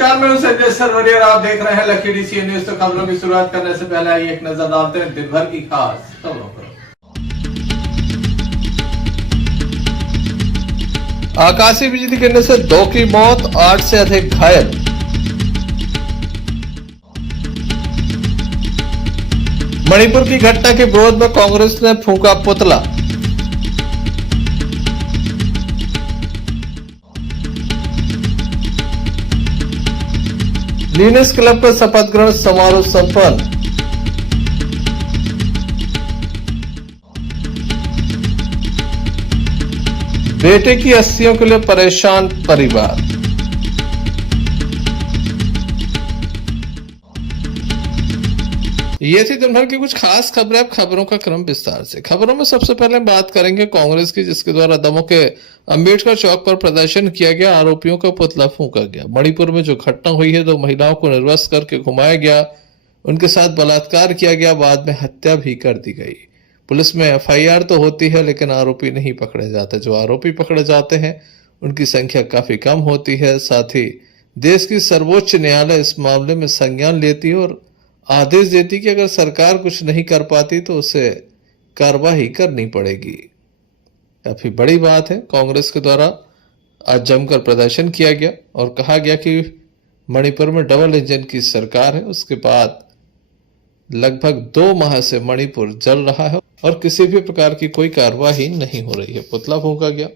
नमस्कार, मैं हूं संजय सरवरिया और आप देख रहे हैं लकी डीसी न्यूज। तो खबरों की शुरुआत करने से पहले आइए एक नजर डालते हैं दिन भर की खास खबरों पर। आकाशीय बिजली गिरने से 2 की मौत, 8 से अधिक घायल। मणिपुर की घटना के विरोध में कांग्रेस ने फूंका पुतला। लीनस क्लब का शपथ ग्रहण समारोह संपन्न। बेटे की अस्थियों के लिए परेशान परिवार। ये थी दिन भर की कुछ खास खबरें। अब खबरों का क्रम विस्तार से। खबरों में सबसे पहले बात करेंगे कांग्रेस की, जिसके द्वारा दमोह के अंबेडकर चौक पर प्रदर्शन किया गया, आरोपियों का पुतला फूंका गया। मणिपुर में जो घटना हुई है, 2 महिलाओं को निर्वस्त्र करके घुमाया गया, उनके साथ बलात्कार किया गया, बाद में हत्या भी कर दी गई। पुलिस में FIR तो होती है, लेकिन आरोपी नहीं पकड़े जाते। जो आरोपी पकड़े जाते हैं उनकी संख्या काफी कम होती है। साथ ही देश की सर्वोच्च न्यायालय इस मामले में संज्ञान लेती है और आदेश देती कि अगर सरकार कुछ नहीं कर पाती तो उसे कार्रवाई करनी पड़ेगी। काफी बड़ी बात है। कांग्रेस के द्वारा आज जमकर प्रदर्शन किया गया और कहा गया कि मणिपुर में डबल इंजन की सरकार है। उसके बाद लगभग 2 माह से मणिपुर जल रहा है और किसी भी प्रकार की कोई कार्रवाई नहीं हो रही है। पुतला फूंका गया।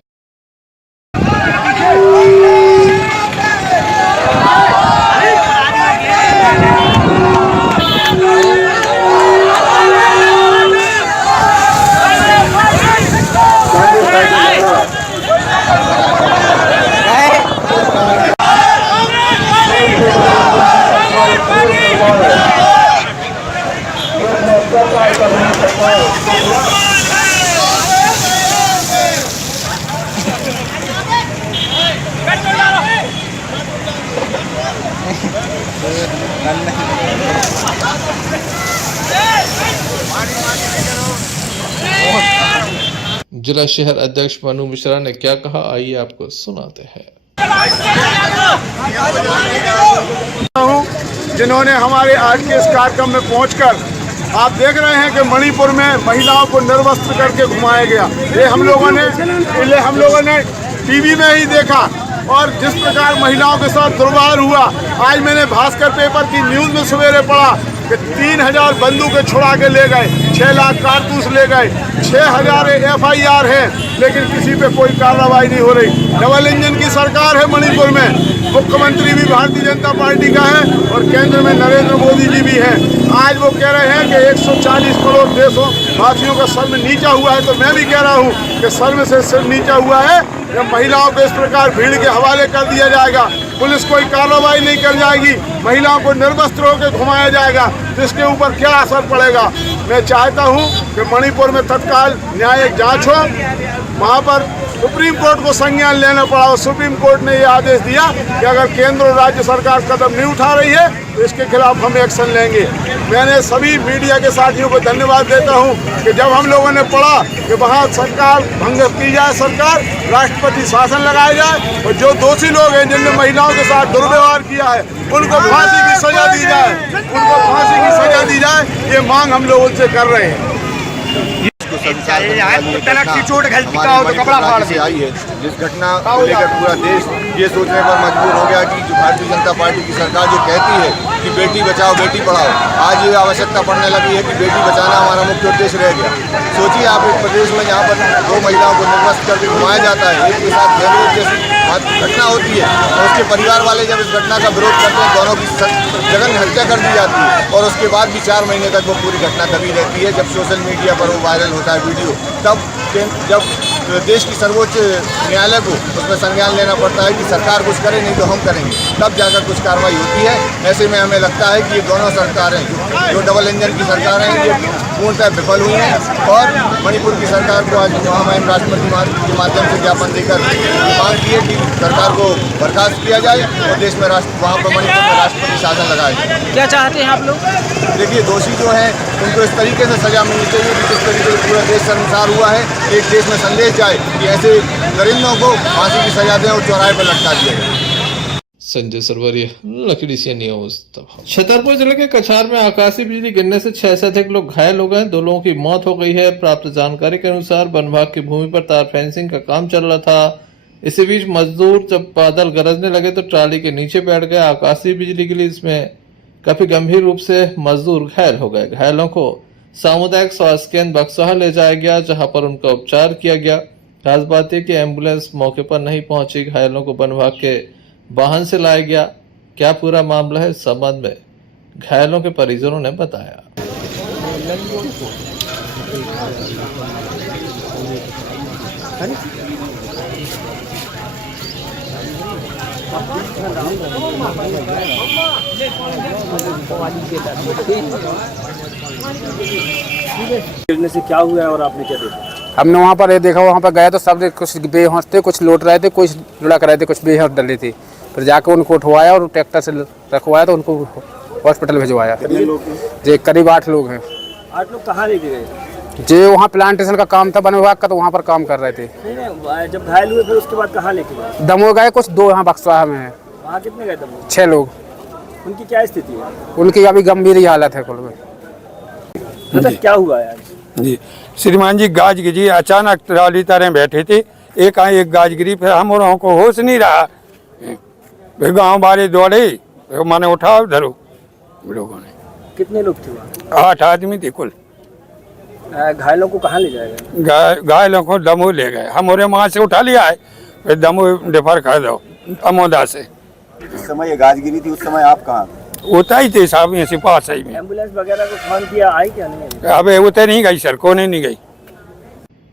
जिला शहर अध्यक्ष मनु मिश्रा ने क्या कहा, आइए आपको सुनाते हैं। जिन्होंने हमारे आज के इस कार्यक्रम में पहुंचकर, आप देख रहे हैं कि मणिपुर में महिलाओं को निर्वस्त्र करके घुमाया गया। ये हम लोगों ने टीवी में ही देखा और जिस प्रकार महिलाओं के साथ दुर्व्यवहार हुआ, आज मैंने भास्कर पेपर की न्यूज़ में सवेरे पढ़ा कि 3000 बंदूकें छुड़ा के ले गए, 6 लाख कारतूस ले गए, 6000 FIR है, लेकिन किसी पे कोई कार्रवाई नहीं हो रही। डबल इंजन की सरकार है मणिपुर में। मुख्यमंत्री भी भारतीय जनता पार्टी का है और केंद्र में नरेंद्र मोदी जी भी हैं। आज वो कह रहे हैं कि 140 करोड़ देशवासियों का सर में नीचा हुआ है, तो मैं भी कह रहा हूँ कि सर में से सिर नीचा हुआ है। जब महिलाओं को इस प्रकार भीड़ के हवाले कर दिया जाएगा, पुलिस कोई कार्रवाई नहीं कर जाएगी, महिलाओं को निर्वस्त्र होकर घुमाया जाएगा, तो इसके ऊपर क्या असर पड़ेगा। मैं चाहता हूं कि मणिपुर में तत्काल न्यायिक जांच हो। वहां पर सुप्रीम कोर्ट को संज्ञान लेना पड़ा और सुप्रीम कोर्ट ने ये आदेश दिया कि अगर केंद्र और राज्य सरकार कदम नहीं उठा रही है तो इसके खिलाफ हम एक्शन लेंगे। मैंने सभी मीडिया के साथियों को धन्यवाद देता हूं कि जब हम लोगों ने पढ़ा कि वहां सरकार भंग की जाए, सरकार राष्ट्रपति शासन लगाया जाए और जो दोषी लोग हैं जिनने महिलाओं के साथ दुर्व्यवहार किया है उनको फांसी की सजा दी जाए, ये मांग हम लोग उनसे कर रहे हैं। से आई है, जिस घटना को लेकर पूरा देश ये सोचने पर मजबूर हो गया कि जो भारतीय जनता पार्टी की सरकार जो कहती है कि बेटी बचाओ बेटी पढ़ाओ, आज ये आवश्यकता पड़ने लगी है कि बेटी बचाना हमारा मुख्य उद्देश्य रह गया। सोचिए आप एक प्रदेश में जहाँ पर 2 महिलाओं को निर्वस्त्र करके घुमाया जाता है, एक के साथ गैरवेज जैसी घटना होती है और उसके परिवार वाले जब इस घटना का विरोध करते हैं, दोनों की जघन्य हत्या कर दी जाती है और उसके बाद भी 4 महीने तक वो पूरी घटना दबी रहती है। जब सोशल मीडिया पर वो वायरल होता है वीडियो, तब जब देश की सर्वोच्च न्यायालय को उसमें संज्ञान लेना पड़ता है कि सरकार कुछ करे, नहीं तो हम करेंगे, तब जाकर कुछ कार्रवाई होती है। ऐसे में हमें लगता है कि ये दोनों सरकारें जो डबल इंजन की सरकारें हैं, ये पूर्णतः विफल हुई हैं और मणिपुर की सरकार को आज महामहिम राष्ट्रपति के माध्यम से ज्ञापन देकर मांग की है कि सरकार को बर्खास्त किया जाए और देश में वहाँ पर मणिपुर में राष्ट्रपति शासन लगाया जाए। क्या चाहते हैं आप लोग? देखिए, दोषी जो हैं उनको इस तरीके से सजा मिलनी चाहिए कि जिस तरीके से पूरा देश शर्मसार हुआ है, एक देश में संदेश जाए कि ऐसे दरिंदों को फांसी की सजा दें और चौराहे पर लटका दिया जाए। संजय सरवरिया, लकड़ी से न्यूज। छतरपुर जिले के कछार में आकाशीय बिजली गिरने से 6 से अधिक लोग घायल हो गए। 2 लोगों की मौत हो गई है। प्राप्त जानकारी के अनुसार वन विभाग की भूमि पर तार फेंसिंग का काम चल रहा था। इसी बीच मजदूर जब बादल गरजने लगे तो ट्राली के नीचे बैठ गए। आकाशीय बिजली गिरी, इसमें काफी गंभीर रूप से मजदूर घायल हो गए। घायलों को सामुदायिक स्वास्थ्य केंद्र बक्सहा ले जाया गया, जहां पर उनका उपचार किया गया। खास बात यह कि एम्बुलेंस मौके पर नहीं पहुंची। घायलों को वन विभाग के वाहन से लाया गया। क्या पूरा मामला है, इस संबंध में घायलों के परिजनों ने बताया। गिरने से क्या हुआ है और आपने क्या देखा? हमने वहाँ पर ये देखा, वहाँ पर गए तो सब कुछ बेहोश थे, कुछ लौट रहे थे, कुछ लुढ़क रहे थे, कुछ बेहोश डले थे। फिर जाकर उनको उठवाया और ट्रैक्टर से रखवाया तो उनको हॉस्पिटल भिजवाया। जी करीब 8 लोग हैं। 8 लोग कहाँ लेके गए? जी वहाँ प्लांटेशन का काम था वन विभाग का, तो वहाँ पर काम कर रहे थे। नहीं, जब घायल हुए फिर उसके बाद कहाँ लेके गए? दमोह गए, कुछ 2 यहाँ बक्सवा में है। वहाँ कितने गए दमोह? 6 लोग। उनकी क्या स्थिति है? उनकी अभी गंभीर ही हालत है कुल में। मतलब क्या हुआ है आज? जी श्रीमान जी, गाज गिरी अचानक, ट्राली तरह बैठे थे, एक गाज गिरी, फिर हम लोगों को होश नहीं रहा। फिर गांव वाले दौड़े, फिर मैंने उठाओ धरो लोगों ने। कितने लोग थे वहाँ? 8 आदमी थे कुल। घायलों को कहाँ ले जाएगा? घायलों को दमोह ले गए। हम वहाँ से उठा लिया है, फिर दमोह डिफर कर दो अमोदा से। जिस समय ये गाज गिरी थी उस समय आप कहाँ थे? होता ही थे साहब, यहाँ से पास ही में। एम्बुलेंस वगैरह को फोन किया, आई क्या नहीं? अबे उतने नहीं गई सर, कोने नहीं गई।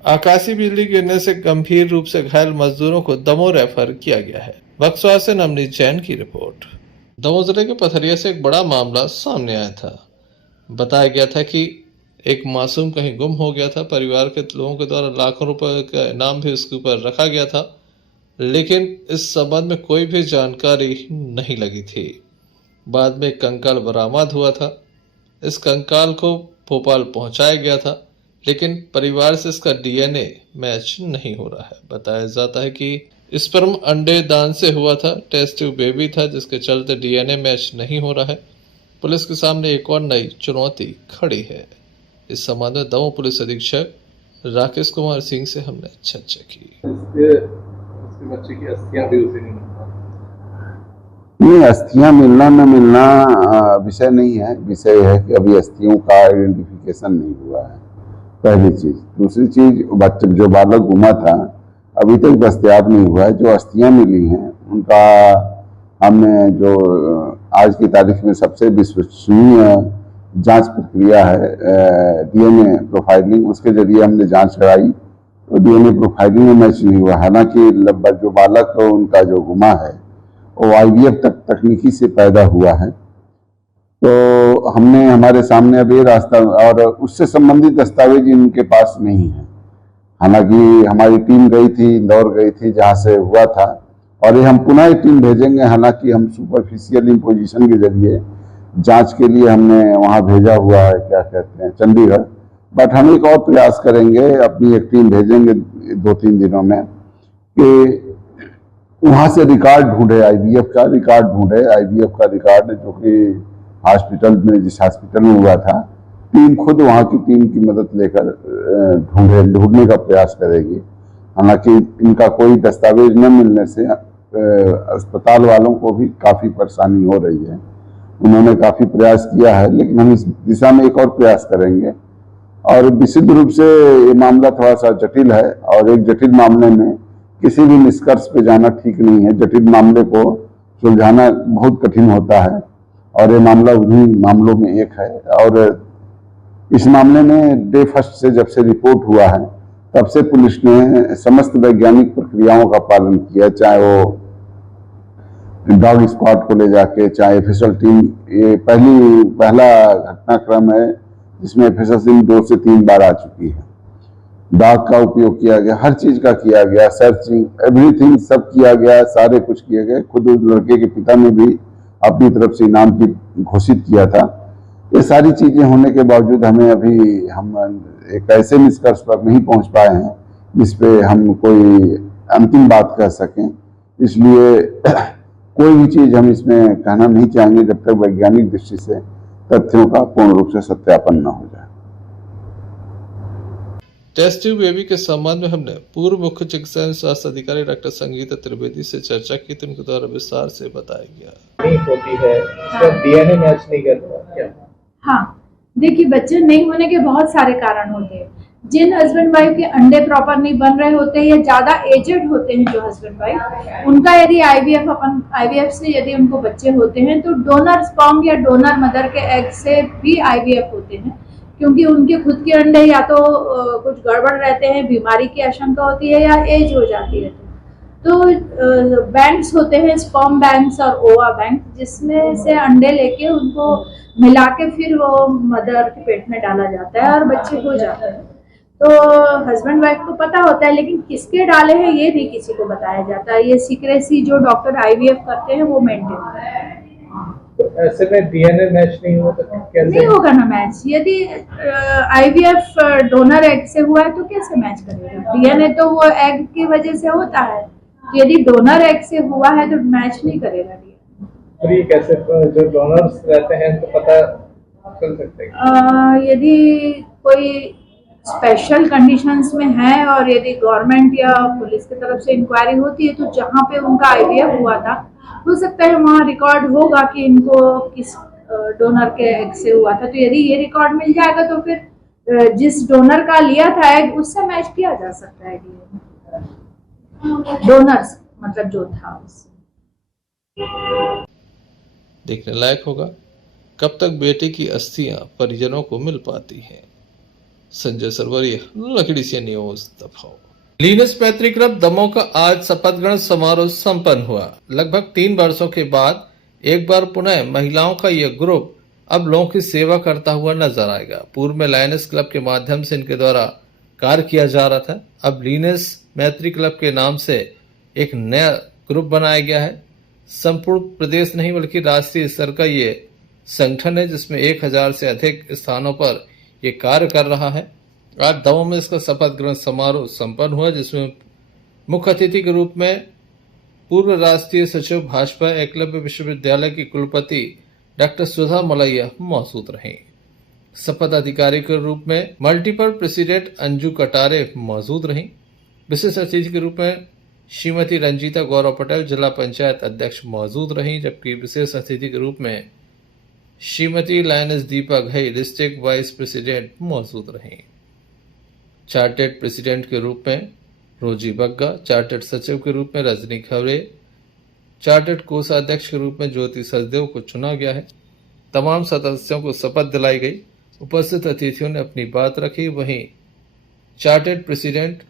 आकाशीय बिजली गिरने से गंभीर रूप से घायल मजदूरों को दमोह रेफर किया गया है। बक्सवा से नवनीत जैन की रिपोर्ट। दमोह जिले के पथरिया से एक बड़ा मामला सामने आया था। बताया गया था कि एक मासूम कहीं गुम हो गया था। परिवार के लोगों के द्वारा लाखों रुपए का इनाम भी उसके ऊपर रखा गया था, लेकिन इस संबंध में कोई भी जानकारी नहीं लगी थी। बाद में कंकाल बरामद हुआ था। इस कंकाल को भोपाल पहुंचाया गया था, लेकिन परिवार से इसका डीएनए मैच नहीं हो रहा है। बताया जाता है कि स्पर्म अंडे दान से हुआ था, टेस्ट ट्यूब बेबी था, जिसके चलते डीएनए मैच नहीं हो रहा है। पुलिस के सामने एक और नई चुनौती खड़ी है। इस संबंध में दमोह पुलिस अधीक्षक राकेश कुमार सिंह से हमने चर्चा की। बच्चे की अस्थियां भी उसी दिन नहीं, अस्थियां मिलना न मिलना विषय नहीं है। विषय है कि अभी अस्थियों का आइडेंटिफिकेशन नहीं हुआ है, पहली चीज। दूसरी चीज, बच्चे जो बालक गुमा था अभी तक दस्तयाब नहीं हुआ है। जो अस्थियां मिली हैं उनका हमने जो आज की तारीख में सबसे विश्वसनीय जांच प्रक्रिया है डीएनए प्रोफाइलिंग, उसके जरिए हमने जांच कराई तो डीएनए प्रोफाइलिंग में मैच नहीं हुआ। हालांकि जो बालक उनका जो गुमा है वो आईवीएफ तकनीकी से पैदा हुआ है। तो हमने हमारे सामने अब ये रास्ता और उससे संबंधित दस्तावेज इनके पास नहीं है। हालांकि हमारी टीम गई थी, इंदौर गई थी जहाँ से हुआ था, और ये हम पुनः एक टीम भेजेंगे। हालांकि हम सुपरफिशियल इम्पोजिशन के जरिए जांच के लिए हमने वहाँ भेजा हुआ है, क्या कहते हैं, चंडीगढ़। बट हम एक और प्रयास करेंगे, अपनी एक टीम भेजेंगे 2-3 दिनों में कि वहाँ से रिकॉर्ड ढूंढे, आईवीएफ का रिकॉर्ड ढूंढे। आईवीएफ का रिकॉर्ड जो कि हॉस्पिटल में, जिस हॉस्पिटल में हुआ था, टीम खुद वहाँ की टीम की मदद लेकर ढूंढने का प्रयास करेगी। हालांकि इनका कोई दस्तावेज न मिलने से अस्पताल वालों को भी काफ़ी परेशानी हो रही है। उन्होंने काफ़ी प्रयास किया है, लेकिन हम इस दिशा में एक और प्रयास करेंगे। और विशुद्ध रूप से ये मामला थोड़ा सा जटिल है, और एक जटिल मामले में किसी भी निष्कर्ष पे जाना ठीक नहीं है। जटिल मामले को सुलझाना बहुत कठिन होता है, और ये मामला उन्हीं मामलों में एक है। और इस मामले में डे फर्स्ट से जब से रिपोर्ट हुआ है तब से पुलिस ने समस्त वैज्ञानिक प्रक्रियाओं का पालन किया, चाहे वो डॉग स्क्वाड को ले जाके, चाहे एफएसएल टीम। ये पहला घटनाक्रम है जिसमें एफएसएल टीम 2 से 3 बार आ चुकी है। डॉग का उपयोग किया गया, हर चीज का किया गया, सर्चिंग, एवरीथिंग सब किया गया, सारे कुछ किए गए। खुद उस लड़के के पिता ने भी अपनी तरफ से इनाम की घोषित किया था। ये सारी चीजें होने के बावजूद हम एक ऐसे निष्कर्ष पर नहीं पहुंच पाए हैं जिस पे हम कोई अंतिम बात कह सकें। इसलिए कोई भी चीज हम इसमें कहना नहीं चाहेंगे जब तक वैज्ञानिक दृष्टि से तथ्यों का पूर्ण रूप से सत्यापन न हो जाए। टेस्ट ट्यूब बेबी के संबंध में हमने पूर्व मुख्य चिकित्सा एवं स्वास्थ्य अधिकारी डॉक्टर संगीता त्रिवेदी से चर्चा की तो उनके द्वारा विस्तार से बताया गया। होती है डीएनए मैच नहीं करता क्या? हाँ, देखिए बच्चे नहीं होने के बहुत सारे कारण होते हैं। जिन हस्बैंड वाइफ के अंडे प्रॉपर नहीं बन रहे होते हैं या ज्यादा एजेड होते हैं जो हस्बैंड वाइफ, उनका यदि आईवीएफ से यदि उनको बच्चे होते हैं तो डोनर स्पर्म या डोनर मदर के एग से भी आईवीएफ होते हैं, क्योंकि उनके खुद के अंडे या तो कुछ गड़बड़ रहते हैं, बीमारी की आशंका होती है या एज हो जाती है। तो बैंक्स होते हैं, स्पर्म बैंक्स और ओवा बैंक, जिसमें से अंडे लेके उनको मिला के फिर वो मदर के पेट में डाला जाता है और बच्चे हो जाते हैं। तो हस्बैंड वाइफ को पता होता है, लेकिन किसके डाले हैं ये नहीं किसी को बताया जाता है। ये सीक्रेसी जो डॉक्टर आईवीएफ करते हैं वो मेंटेन करते हैं। तो ऐसे में डीएनए मैच नहीं हुआ तो कैसे? नहीं होगा ना मैच। यदि आईवीएफ डोनर एग से हुआ है तो कैसे मैच करेगा? डीएनए तो वो एग की वजह से होता है, यदि डोनर एग से हुआ है तो मैच नहीं करेगा डीएनए। तो ये कैसे जो डोनर्स रहते हैं तो पता चल सकता है? यदि कोई स्पेशल कंडीशंस में है और यदि गवर्नमेंट या पुलिस की तरफ से इंक्वायरी होती है तो जहाँ पे उनका आईवीएफ हुआ था हो सकता है वहाँ रिकॉर्ड होगा कि इनको किस डोनर के एग से हुआ था। तो यदि ये रिकॉर्ड मिल जाएगा तो फिर जिस डोनर का लिया था एग उससे मैच किया जा सकता है डोनर्स मतलब जो था उससे। देखने लायक होगा कब तक बेटे की अस्थियां परिजनों को मिल पाती हैं। संजय सरवरिया, लकड़ी से न्यूज दफाओ। लीनस पैतृक क्लब दमोह का आज शपथ ग्रहण समारोह संपन्न हुआ। लगभग 3 वर्षों के बाद एक बार पुनः महिलाओं का यह ग्रुप अब लोगों की सेवा करता हुआ नजर आएगा। पूर्व में लायनस क्लब के माध्यम से इनके द्वारा कार्य किया जा रहा था, अब लीनस मैत्री क्लब के नाम से एक नया ग्रुप बनाया गया है। संपूर्ण प्रदेश नहीं बल्कि राष्ट्रीय स्तर का ये संगठन है जिसमें 1000 से अधिक स्थानों पर ये कार्य कर रहा है। आज दमोह में इसका शपथ ग्रहण समारोह संपन्न हुआ जिसमें मुख्य अतिथि के रूप में पूर्व राष्ट्रीय सचिव भाजपा एकलव्य विश्वविद्यालय की कुलपति डॉक्टर सुधा मलैया मौजूद रहीं। शपथ अधिकारी के रूप में मल्टीपल प्रेसिडेंट अंजू कटारे मौजूद रहीं। विशेष अतिथि के रूप में श्रीमती रंजीता गौरव पटेल जिला पंचायत अध्यक्ष मौजूद रहीं, जबकि विशेष अतिथि के रूप में Shrimati lioness Deepa Ghai district vice president मौजूद रहीं। चार्टेड प्रेसिडेंट के रूप में रोजी बग्गा, चार्टेड सचिव के रूप में रजनी खवरे, चार्टेड कोषाध्यक्ष के रूप में ज्योति सचदेव को चुना गया है। तमाम सदस्यों को शपथ दिलाई गई। उपस्थित अतिथियों ने अपनी बात रखी। वहीं चार्टेड प्रेसिडेंट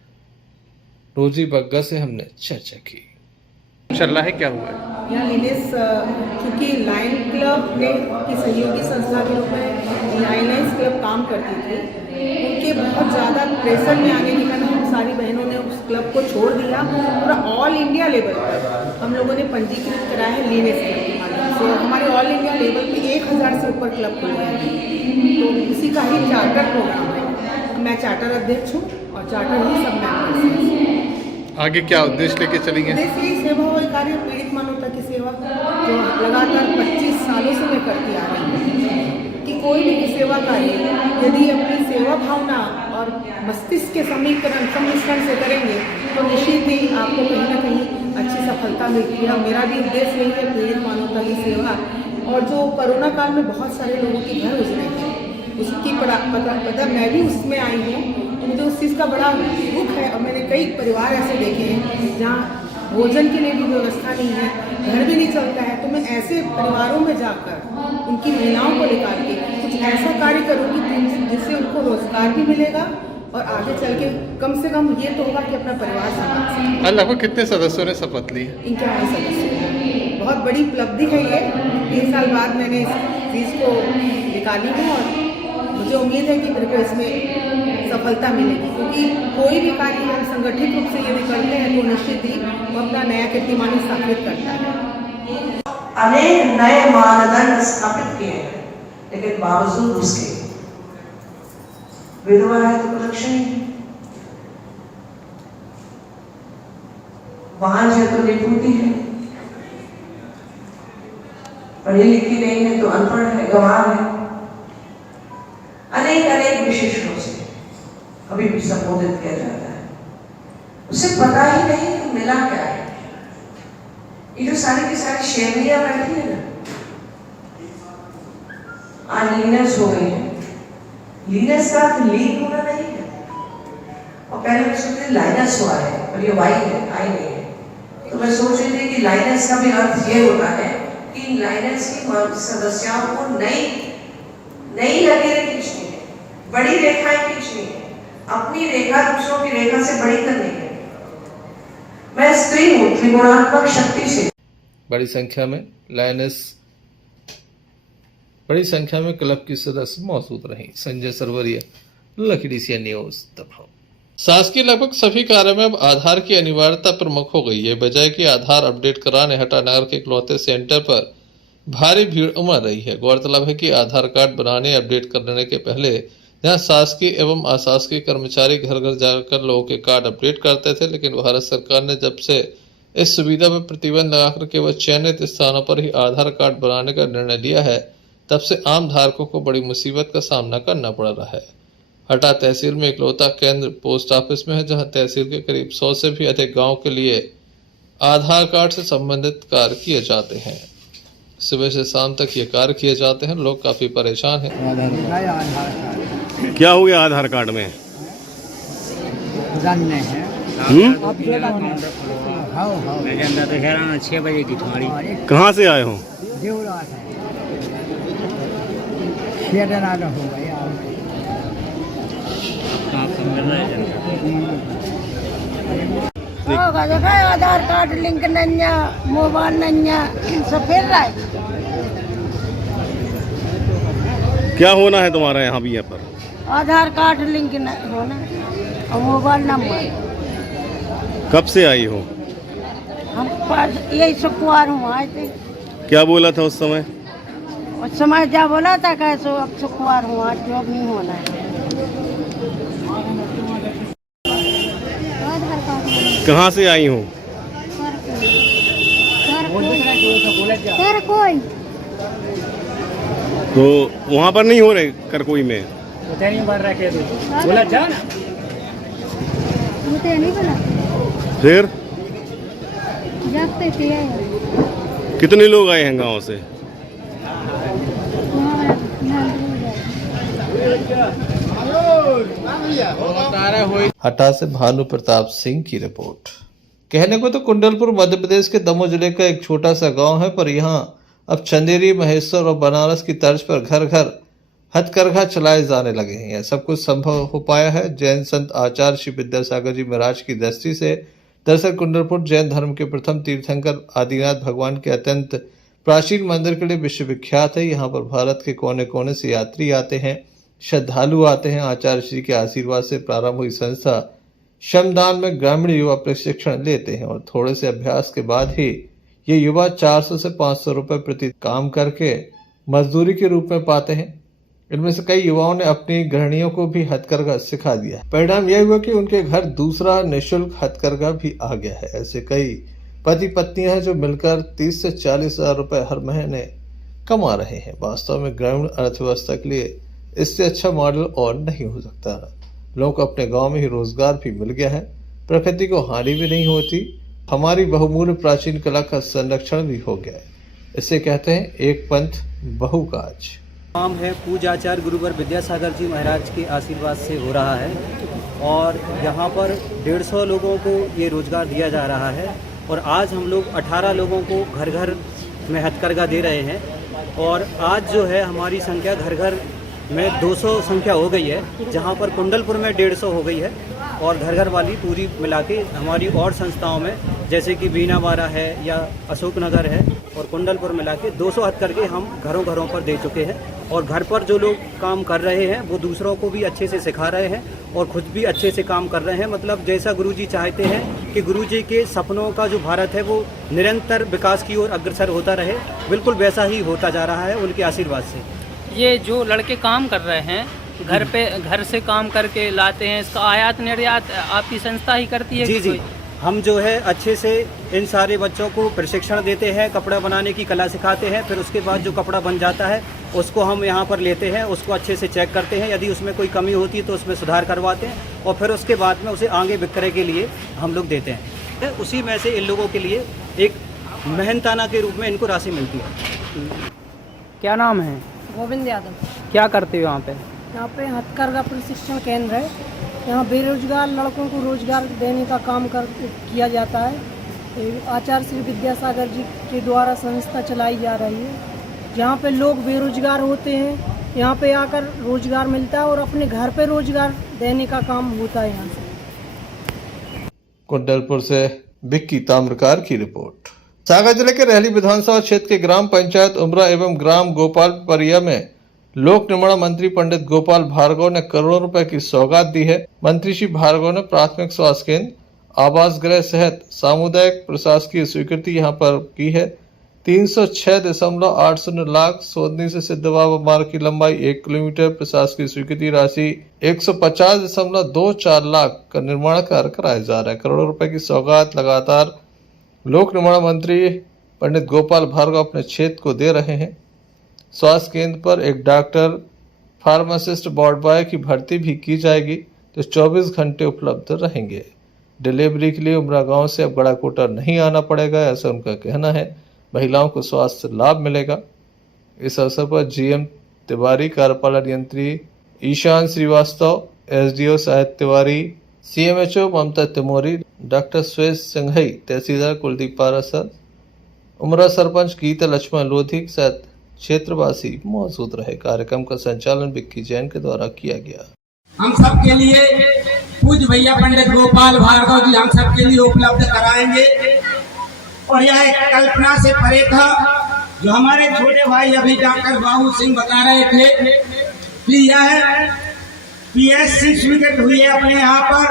रोजी बग्गा से हमने चर्चा की। चल रहा है, क्या हुआ है? यहाँ लीनेस क्योंकि लाइन क्लब ने की सहयोगी संस्था के रूप में लाइनेस क्लब काम करती थी, उनके बहुत ज़्यादा प्रेशर में आने के कारण हम सारी बहनों ने उस क्लब को छोड़ दिया और ऑल इंडिया लेवल पर हम लोगों ने पंजीकृत कराया है लीनेस क्लब के माध्यम से। हमारे ऑल इंडिया लेवल पे 1000 से ऊपर क्लब खुल गए हैं, तो इसी का ही चार्टर प्रोग्राम है। मैं चार्टर अध्यक्ष हूँ और चार्टर ही सब मेंबर्स हैं। आगे क्या उद्देश्य लेके चलेंगे? सेवा और कार्य पीड़ित मानवता की सेवा जो लगातार 25 सालों से मैं करती आ रही हूँ कि कोई भी सेवा कार्य यदि अपनी सेवा भावना और मस्तिष्क के सम्मिश्रण से करेंगे तो निश्चित ही आपको कहीं ना कहीं अच्छी सफलता मिलती है। मेरा भी उद्देश्य यही है, पीड़ित मानवता की सेवा। और जो कोरोना काल में बहुत सारे लोगों के घर उजड़े थे उसकी पता मैं भी उसमें आई हूँ, मुझे उस चीज़ का बड़ा दुख है। और मैंने कई परिवार ऐसे देखे हैं जहाँ भोजन के लिए भी व्यवस्था नहीं है, घर भी नहीं चलता है, तो मैं ऐसे परिवारों में जाकर उनकी महिलाओं को निकाल के कुछ ऐसा कार्य करूँगी जिससे उनको रोजगार भी मिलेगा और आगे चल के कम से कम ये तो होगा कि अपना परिवार संभाल सकें। लगभग कितने सदस्यों ने शपथ ली है? 51 सदस्य। बहुत बड़ी उपलब्धि है ये। 3 साल बाद मैंने इस चीज़ को निकाली है और मुझे उम्मीद है कि मेरे को इसमें सफलता मिलेगी, क्योंकि कोई भी कार्य हम संगठित रूप से यदि करते हैं तो निश्चित ही वो अपना नया कीर्तिमान स्थापित करता है। अनेक नए मानदंड स्थापित किए हैं, लेकिन बावजूद उसके विधवा है तो लक्ष्य नहीं, वाहन है तो निपुति है, पढ़ी लिखी नहीं है तो अनपढ़ है, गंवार है, अनेक अनेक विशेषणों से अभी भी संबोधित किया जाता है। उसे पता ही नहीं कि मिला क्या है। ये जो सारी की सारी शेरनियां बैठी है ना, आज लीनर्स हो गई है। लीनर्स का अर्थ लीन होना नहीं है। और पहले मैं सोचती थी लाइनस हुआ है, और ये वाई है, आई नहीं है। तो मैं सोच रही थी कि लाइनस का भी अर्थ ये होता है कि लाइनस की सदस्यों को नई लकीरें खींचनी है, बड़ी रेखाएं खींचनी है, अपनी रेखा दूसरों की रेखा से बड़ी करनी है। मैं स्त्री हूँ त्रिगुणात्मक शक्ति से। बड़ी संख्या में क्लब की सदस्य मौजूद रही। संजय सरवरिया, लखीडीसिया न्यूज, दबाव। शासकीय लगभग सभी कार्य में अब आधार की अनिवार्यता प्रमुख हो गई है। बजाय कि आधार अपडेट कराने हटानगर के इकलौते सेंटर पर भारी भीड़ उमड़ रही है। गौरतलब है कि आधार कार्ड बनाने अपडेट करने के पहले जहां शासकीय एवं अशासकीय कर्मचारी घर घर जाकर लोगों के कार्ड अपडेट करते थे, लेकिन भारत सरकार ने जब से इस सुविधा पर प्रतिबंध लगाकर केवल चयनित स्थानों पर ही आधार कार्ड बनाने का निर्णय लिया है, तब से आम धारकों को बड़ी मुसीबत का सामना करना पड़ रहा है। हटा तहसील में इकलौता केंद्र पोस्ट ऑफिस में है, जहां तहसील के करीब 100 से भी अधिक गांव के लिए आधार कार्ड से संबंधित कार्य किए जाते हैं। सुबह से शाम तक ये कार्य किए जाते हैं। लोग काफी परेशान हैं। क्या हो गया आधार कार्ड में? तो 6 बजे की तुम्हारी कहाँ से आए हो? आधार कार्ड लिंक नहीं, मोबाइल नहीं, सब फिर रहा है। क्या होना है तुम्हारा यहाँ भी? यहाँ पर आधार कार्ड लिंक नहीं होना और मोबाइल नंबर। कब से आई हो? हम यही शुक्रवार हूँ आए थे। क्या बोला था उस समय? उस समय क्या बोला था कैसे? अब शुक्रवार हूँ आज, जो अब नहीं होना है। कहाँ से आई हूँ? तो वहाँ पर नहीं हो रहे करकोई में? बोला जा ना। फिर कितने लोग आए हैं गांव से? हटा से भानु प्रताप सिंह की रिपोर्ट। कहने को तो कुंडलपुर मध्य प्रदेश के दमोह जिले का एक छोटा सा गांव है, पर यहाँ अब चंदेरी, महेश्वर और बनारस की तर्ज पर घर घर हथकरघा चलाए जाने लगे हैं। यह सब कुछ संभव हो पाया है जैन संत आचार्य श्री विद्यासागर जी महाराज की दृष्टि से। दरअसल कुंडलपुर जैन धर्म के प्रथम तीर्थंकर आदिनाथ भगवान के अत्यंत प्राचीन मंदिर के लिए विश्वविख्यात है। यहाँ पर भारत के कोने कोने से यात्री आते हैं, श्रद्धालु आते हैं। आचार्य श्री के आशीर्वाद से प्रारंभ हुई संस्था श्रमदान में ग्रामीण युवा प्रशिक्षण लेते हैं और थोड़े से अभ्यास के बाद ही ये युवा 400 से 500 रुपए प्रति काम करके मजदूरी के रूप में पाते हैं। इनमें से कई युवाओं ने अपनी गृहिणियों को भी हथकरघा सिखा दिया। परिणाम यह हुआ कि उनके घर दूसरा निःशुल्क हथकरघा भी आ गया है। ऐसे कई पति पत्नियां हैं जो मिलकर 30 से 40 हजार रुपए हर महीने कमा रहे हैं। वास्तव में ग्रामीण अर्थव्यवस्था के लिए इससे अच्छा मॉडल और नहीं हो सकता। लोगों को अपने गांव में ही रोजगार भी मिल गया है, प्रकृति को हानि भी नहीं होती, हमारी बहुमूल्य प्राचीन कला का संरक्षण भी हो गया है। इसे कहते हैं एक पंथ बहु काज। काम है पूजाचार्य गुरुवर विद्यासागर जी महाराज के आशीर्वाद से हो रहा है और यहाँ पर 150 लोगों को ये रोजगार दिया जा रहा है और आज हम लोग 18 लोगों को घर घर में हथकरघा दे रहे हैं और आज जो है हमारी संख्या घर घर में 200 संख्या हो गई है, जहाँ पर कुंडलपुर में 150 हो गई है और घर घर वाली पूरी मिला के हमारी और संस्थाओं में जैसे कि बीनावाड़ा है या अशोकनगर है और कुंडलपुर मिला के 200 हथकरघे हम घरों घरों पर दे चुके हैं और घर पर जो लोग काम कर रहे हैं वो दूसरों को भी अच्छे से सिखा रहे हैं और खुद भी अच्छे से काम कर रहे हैं। मतलब जैसा गुरुजी चाहते हैं कि गुरुजी के सपनों का जो भारत है वो निरंतर विकास की ओर अग्रसर होता रहे, बिल्कुल वैसा ही होता जा रहा है उनके आशीर्वाद से। ये जो लड़के काम कर रहे हैं घर से काम करके लाते हैं, इसका आयात निर्यात आपकी संस्था ही करती है? जी जी, हम जो है अच्छे से इन सारे बच्चों को प्रशिक्षण देते हैं, कपड़ा बनाने की कला सिखाते हैं। फिर उसके बाद जो कपड़ा बन जाता है उसको हम यहाँ पर लेते हैं, उसको अच्छे से चेक करते हैं। यदि उसमें कोई कमी होती है तो उसमें सुधार करवाते हैं और फिर उसके बाद में उसे आगे विक्रय के लिए हम लोग देते हैं। उसी में से इन लोगों के लिए एक मेहनताना के रूप में इनको राशि मिलती है। क्या नाम है? गोविंद यादव। क्या करते हो यहाँ पे? यहाँ पे हथकरघा प्रशिक्षण केंद्र है। यहाँ बेरोजगार लड़कों को रोजगार देने का काम किया जाता है। आचार्य श्री विद्यासागर जी के द्वारा संस्था चलाई जा रही है, जहाँ पे लोग बेरोजगार होते हैं, यहाँ पे आकर रोजगार मिलता है और अपने घर पे रोजगार देने का काम होता है यहाँ से। कुंडलपुर से बिक्की ताम्रकार की रिपोर्ट। सागर जिले के रहली विधानसभा क्षेत्र के ग्राम पंचायत उमरा एवं ग्राम गोपालपरिया में लोक निर्माण मंत्री पंडित गोपाल भार्गव ने करोड़ों रुपए की सौगात दी है। मंत्री श्री भार्गव ने प्राथमिक स्वास्थ्य केंद्र, आवास गृह सहित सामुदायिक प्रशासकीय स्वीकृति यहां पर की है। 306.80 लाख, सोदनी से सिद्धवाबा मार्ग की लंबाई 1 किलोमीटर, प्रशासकीय स्वीकृति राशि 150.24 लाख का निर्माण कार्य कराया जा रहा है। करोड़ों रुपए की सौगात लगातार लोक निर्माण मंत्री पंडित गोपाल भार्गव अपने क्षेत्र को दे रहे हैं। स्वास्थ्य केंद्र पर एक डॉक्टर, फार्मासिस्ट, वार्ड बॉय की भर्ती भी की जाएगी जो 24 घंटे उपलब्ध रहेंगे। डिलीवरी के लिए उमरा गांव से अब गड़ाकोटा नहीं आना पड़ेगा, ऐसा उनका कहना है। महिलाओं को स्वास्थ्य लाभ मिलेगा। इस अवसर पर जीएम तिवारी, कार्यपालन यंत्री ईशान श्रीवास्तव, एसडीओ साहित्य तिवारी, सीएमएचओ ममता तिमोरी, डॉक्टर सुरेश सिंघई, तहसीलदार कुलदीप पारासर, उमरा सरपंच गीता लक्ष्मण लोधी सहित क्षेत्रवासी मौजूद रहे। कार्यक्रम का संचालन विक्की जैन के द्वारा किया गया। हम सब के लिए पूज्य भैया पंडित गोपाल भार्गव जी हम सब के लिए उपलब्ध कराएंगे और यह एक कल्पना से परे था जो हमारे छोटे भाई अभी डॉक्टर बाबू सिंह बता रहे थे कि यह पीएससी स्वीकृत हुई है अपने यहाँ पर।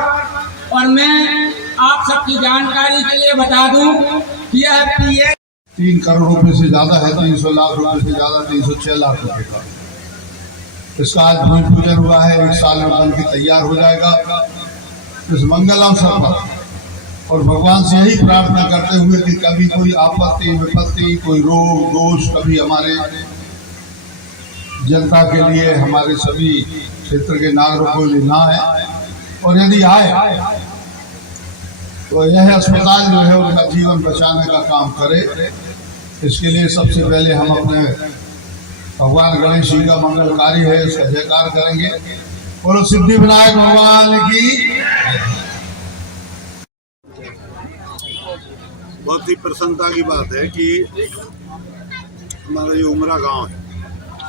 और मैं आप सबकी जानकारी के लिए बता दूं कि यह पीएस 3 करोड़ रुपए से ज्यादा है, 300 लाख रुपए से ज्यादा, 306 लाख रुपए का। इसका आज भूमि पूजन हुआ है, 1 साल में बन के तैयार हो जाएगा। इस मंगल अवसर पर और भगवान से यही प्रार्थना करते हुए कि कभी कोई आपत्ति विपत्ति, कोई रोग दोष कभी हमारे जनता के लिए, हमारे सभी क्षेत्र के नागरिकों के लिए ना आए, और यदि आए तो यह अस्पताल जो है उनका जीवन बचाने का काम करे। इसके लिए सबसे पहले हम अपने भगवान गणेश जी का मंगल कार्य है, इसका जयकार करेंगे और सिद्धि विनायक भगवान की। बहुत ही प्रसन्नता की बात है कि हमारा ये उमरा गांव है,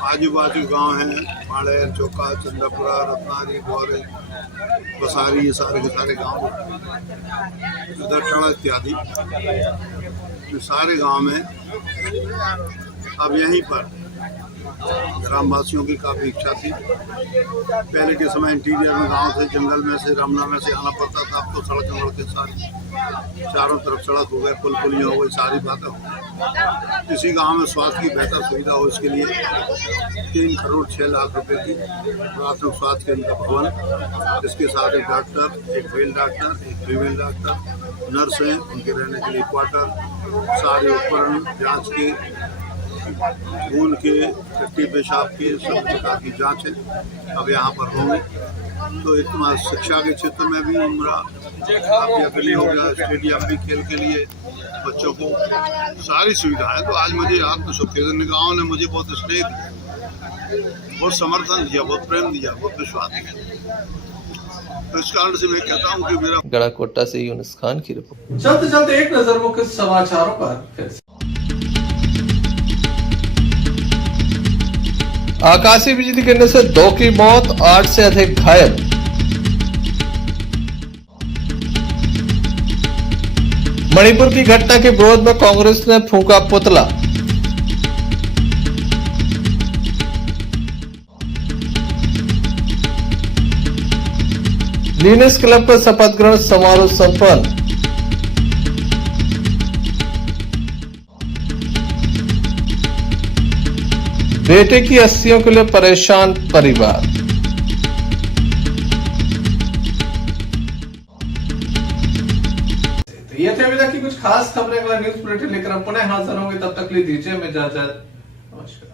आजू बाजू गांव हैं, पाड़ेर, चौका, चंद्रपुरा, रत्नारी, गौरे, बसारी, ये सारे के सारे गांव, इधर टड़ा इत्यादि, ये सारे गांव में अब यहीं पर ग्रामवासियों की काफ़ी इच्छा थी। पहले के समय इंटीरियर में गांव से, जंगल में से, रमना में से आना पड़ता था। अब तो सड़क वड़कें सारी चारों तरफ सड़क हो गए, पुल पुलियाँ हो गई, सारी बातें हो गई। इसी गांव में स्वास्थ्य की बेहतर सुविधा हो, इसके लिए 3 करोड़ 6 लाख रुपए की प्राथमिक स्वास्थ्य केंद्र का भवन, इसके साथ एक डॉक्टर, एक मेल डॉक्टर, एक फीमेल डॉक्टर, नर्स हैं, उनके रहने के लिए क्वार्टर, सारे उपकरण, जाँच के, खून के, टट्टी पेशाब के, सब प्रकार की जाँच है अब यहाँ पर होंगे। तो एक शिक्षा के क्षेत्र में भी उमरा काफ़ी अकेली हो गया, स्टेडियम भी खेल के लिए बच्चों को सारी सुविधा है। तो आज मुझे आत्मसुख है, गाँव ने मुझे बहुत स्नेह दिया, बहुत समर्थन दिया, बहुत प्रेम दिया, बहुत विश्वास दिया। तो इस कारण से मैं कहता हूँ कि मेरा गड़ाकोटा से यूनुस खान की रिपोर्ट। चलते चलते एक नजर मुख्य समाचारों पर फिर से। आकाशीय बिजली गिरने से 2 की मौत, 8 से अधिक घायल। मणिपुर की घटना के विरोध में कांग्रेस ने फूंका पुतला। लीनस क्लब का शपथ ग्रहण समारोह संपन्न। बेटे की अस्थियों के लिए परेशान परिवार। संविदा की कुछ खास खबरें अगला न्यूज बुलेटिन लेकर हम पुनः हाजिर होंगे, तब तक के लिए दीजिए हमें इजाजत। नमस्कार।